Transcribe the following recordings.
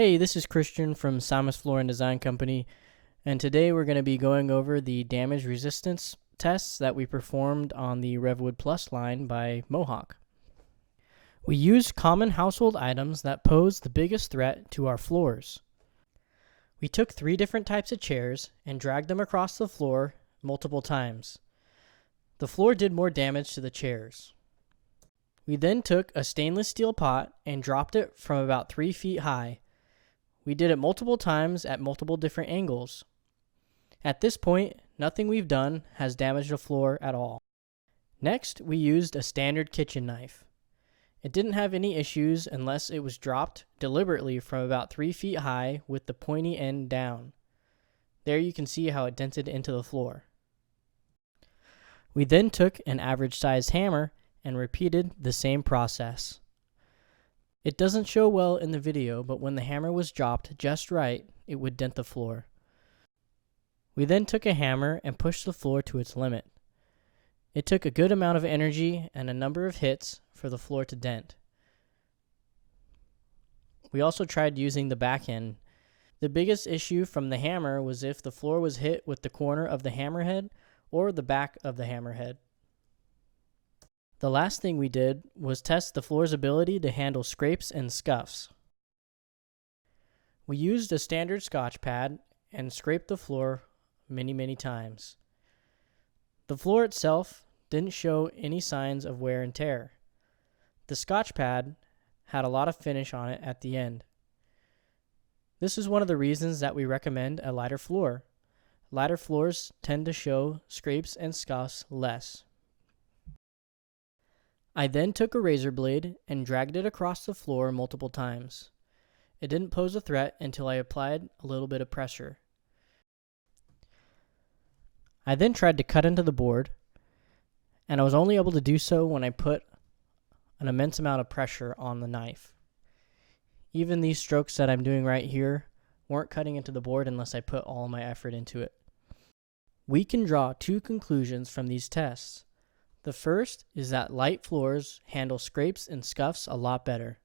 Hey, this is Christian from Simas Floor and Design Company, and today we're going to be going over the damage resistance tests that we performed on the RevWood Plus line by Mohawk. We used common household items that pose the biggest threat to our floors. We took 3 different types of chairs and dragged them across the floor multiple times. The floor did more damage to the chairs. We then took a stainless steel pot and dropped it from about 3 feet high. We did it multiple times at multiple different angles. At this point, nothing we've done has damaged the floor at all. Next, we used a standard kitchen knife. It didn't have any issues unless it was dropped deliberately from about 3 feet high with the pointy end down. There you can see how it dented into the floor. We then took an average sized hammer and repeated the same process. It doesn't show well in the video, but when the hammer was dropped just right, it would dent the floor. We then took a hammer and pushed the floor to its limit. It took a good amount of energy and a number of hits for the floor to dent. We also tried using the back end. The biggest issue from the hammer was if the floor was hit with the corner of the hammerhead or the back of the hammerhead. The last thing we did was test the floor's ability to handle scrapes and scuffs. We used a standard Scotch pad and scraped the floor many times. The floor itself didn't show any signs of wear and tear. The Scotch pad had a lot of finish on it at the end. This is one of the reasons that we recommend a lighter floor. Lighter floors tend to show scrapes and scuffs less. I then took a razor blade and dragged it across the floor multiple times. It didn't pose a threat until I applied a little bit of pressure. I then tried to cut into the board, and I was only able to do so when I put an immense amount of pressure on the knife. Even these strokes that I'm doing right here weren't cutting into the board unless I put all my effort into it. We can draw 2 conclusions from these tests. The first is that light floors handle scrapes and scuffs a lot better.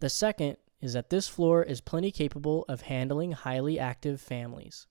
The second is that this floor is plenty capable of handling highly active families.